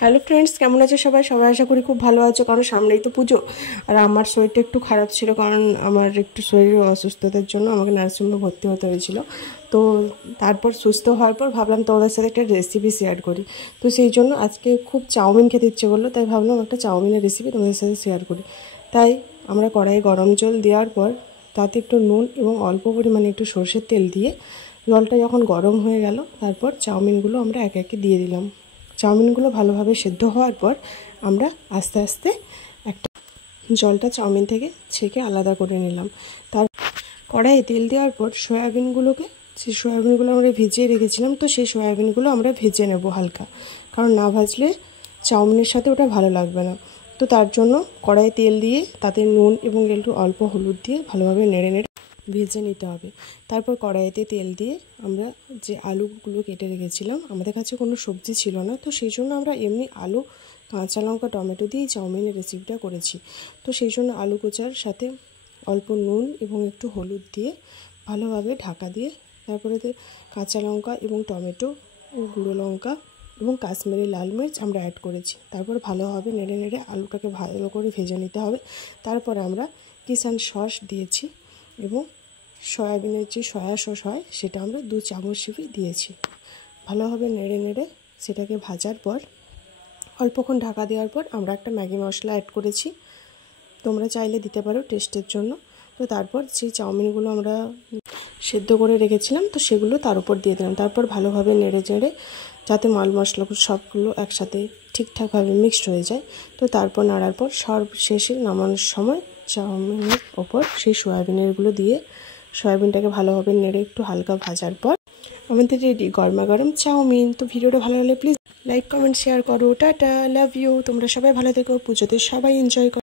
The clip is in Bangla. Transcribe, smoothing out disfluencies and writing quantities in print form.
হ্যালো ফ্রেন্ডস, কেমন আছে সবাই? সবাই আশা করি খুব ভালো আছো, কারণ সামনেই তো পুজো। আর আমার শরীরটা একটু খারাপ ছিল, কারণ আমার একটু শরীরের অসুস্থতার জন্য আমাকে নার্সিংহোমে ভর্তি হতে হয়েছিল। তো তারপর সুস্থ হওয়ার পর ভাবলাম তোমাদের সাথে একটা রেসিপি শেয়ার করি। তো সেই জন্য আজকে খুব চাউমিন খেতে ইচ্ছে করলো, তাই ভাবলাম একটা চাউমিনের রেসিপি তোমাদের সাথে শেয়ার করি। তাই আমরা কড়াইয়ে গরম জল দেওয়ার পর তাতে একটু নুন এবং অল্প পরিমাণে একটু সরষের তেল দিয়ে জলটা যখন গরম হয়ে গেল, তারপর চাউমিনগুলো আমরা একে একে দিয়ে দিলাম। চাউমিনগুলো ভালোভাবে সেদ্ধ হওয়ার পর আমরা আস্তে আস্তে একটা জলটা চাউমিন থেকে ছেঁকে আলাদা করে নিলাম। তার কড়াইয়ে তেল দেওয়ার পর সেই সয়াবিনগুলো আমরা ভিজিয়ে রেখেছিলাম, তো সেই সয়াবিনগুলো আমরা ভেজে নেব হালকা, কারণ না ভাজলে চাউমিনের সাথে ওটা ভালো লাগবে না। তো তার জন্য কড়াইয়ে তেল দিয়ে তাতে নুন এবং একটু অল্প হলুদ দিয়ে ভালোভাবে নেড়ে নেড়ে ভেজে নিতে হবে। তারপর কড়াইতে তেল দিয়ে আমরা যে আলুগুলো কেটে রেখেছিলাম, আমাদের কাছে কোনো সবজি ছিল না, তো সেই জন্য আমরা এমনি আলু, কাঁচা লঙ্কা, টমেটো দিয়েই চাউমিনের রেসিপিটা করেছি। তো সেই জন্য আলু কোচার সাথে অল্প নুন এবং একটু হলুদ দিয়ে ভালোভাবে ঢাকা দিয়ে তারপরে কাঁচা লঙ্কা এবং টমেটো ও গুঁড়ো লঙ্কা এবং কাশ্মীরি লাল মির্চ আমরা অ্যাড করেছি। তারপর ভালোভাবে নেড়ে নেড়ে আলুটাকে ভালো করে ভেজে নিতে হবে। তারপর আমরা কিষান সস দিয়েছি এবং সয়াবিনের যে সয়া সস হয় সেটা আমরা 2 চামচ দিয়েছি। ভালোভাবে নেড়ে নেড়ে সেটাকে ভাজার পর অল্পক্ষণ ঢাকা দেওয়ার পর আমরা একটা ম্যাগি মশলা অ্যাড করেছি, তোমরা চাইলে দিতে পারো টেস্টের জন্য। তো তারপর সেই চাউমিনগুলো আমরা সেদ্ধ করে রেখেছিলাম, তো সেগুলো তার উপর দিয়ে দিলাম। তারপর ভালোভাবে নেড়ে চেড়ে যাতে মাল মশলাগুলো সবগুলো একসাথে ঠিকঠাকভাবে মিক্সড হয়ে যায়, তো তারপর নাড়ার পর সর্বশেষে নামানোর সময় চাউমিনের ওপর সেই সয়াবিনেরগুলো দিয়ে সয়াবিনটাকে ভালোভাবে নেড়ে একটু হালকা ভাজার পর আমাদের রেডি গরমা গরম চাউমিন। তো ভিডিওটা ভালো লাগলে প্লিজ লাইক, কমেন্ট, শেয়ার করো। Tata, love you. তোমরা সবাই ভালো থেকো, পুজোতে সবাই এনজয় করো।